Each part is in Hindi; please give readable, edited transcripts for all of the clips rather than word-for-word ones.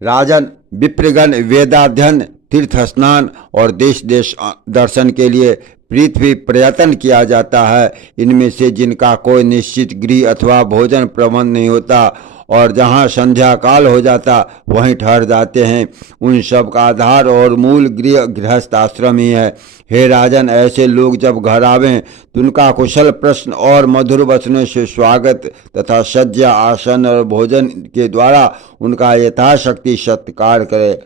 राजन, विप्रगण वेदाध्ययन, तीर्थ स्नान और देश देश दर्शन के लिए पृथ्वी पर्यटन किया जाता है। इनमें से जिनका कोई निश्चित गृह अथवा भोजन प्रबंध नहीं होता और जहाँ संध्या काल हो जाता वहीं ठहर जाते हैं, उन सब का आधार और मूल गृहस्थ आश्रम ही है। हे राजन, ऐसे लोग जब घर आवें तो उनका कुशल प्रश्न और मधुर वचनों से स्वागत तथा सज्जा, आसन और भोजन के द्वारा उनका यथाशक्ति सत्कार करें।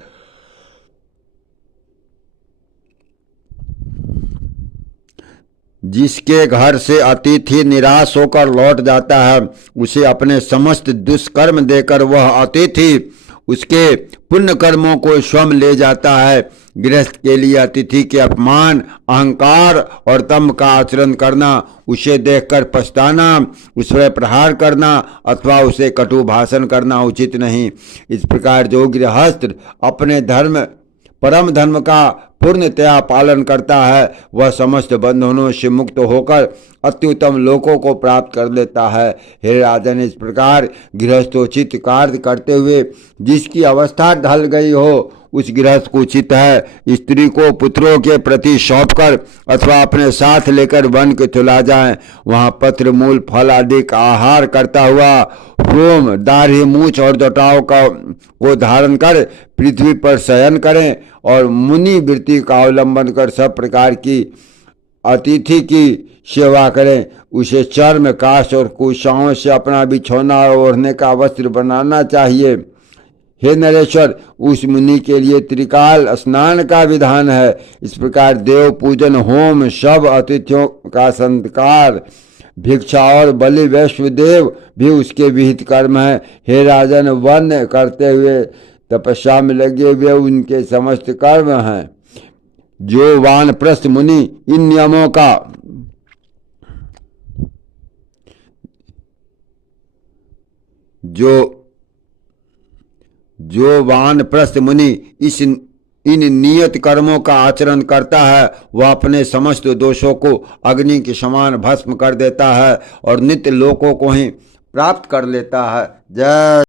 जिसके घर से अतिथि निराश होकर लौट जाता है, उसे अपने समस्त दुष्कर्म देकर वह अतिथि उसके पुण्य कर्मों को स्वयं ले जाता है। गृहस्थ के लिए अतिथि के अपमान, अहंकार और तम का आचरण करना, उसे देखकर पछताना, उस पर प्रहार करना अथवा उसे कटु भाषण करना उचित नहीं। इस प्रकार जो गृहस्थ अपने परम धर्म का पूर्णतया पालन करता है वह समस्त बंधनों से मुक्त होकर अत्युत्तम लोकों को प्राप्त कर लेता है। हे राजन, इस प्रकार गृहस्थोचित कार्य करते हुए जिसकी अवस्था ढल गई हो, उस गृहस्थ को उचित है स्त्री को पुत्रों के प्रति सौंपकर अथवा अपने साथ लेकर वन के चला जाए। वहाँ पत्र, मूल, फल आदि का आहार करता हुआ रोम, दाढ़ी, मूछ और जटाओं को धारण कर पृथ्वी पर शयन करें और मुनि वृत्ति का अवलंबन कर सब प्रकार की अतिथि की सेवा करें। उसे चर्म, काष्ठ और कुशाओं से अपना बिछौना और ओढ़ने का वस्त्र बनाना चाहिए। हे नरेश्वर, उस मुनि के लिए त्रिकाल स्नान का विधान है। इस प्रकार देव पूजन, होम, सब अतिथियों का संस्कार, भिक्षा और बलि वैश्वदेव भी उसके विहित कर्म है। हे राजन, वन करते हुए तपस्या में लगे हुए उनके समस्त कर्म हैं। जो वानप्रस्थ मुनि इन नियमों का जो वानप्रस्थ मुनि इन नियत कर्मों का आचरण करता है वह अपने समस्त दोषों को अग्नि के समान भस्म कर देता है और नित्य लोकों को ही प्राप्त कर लेता है। जय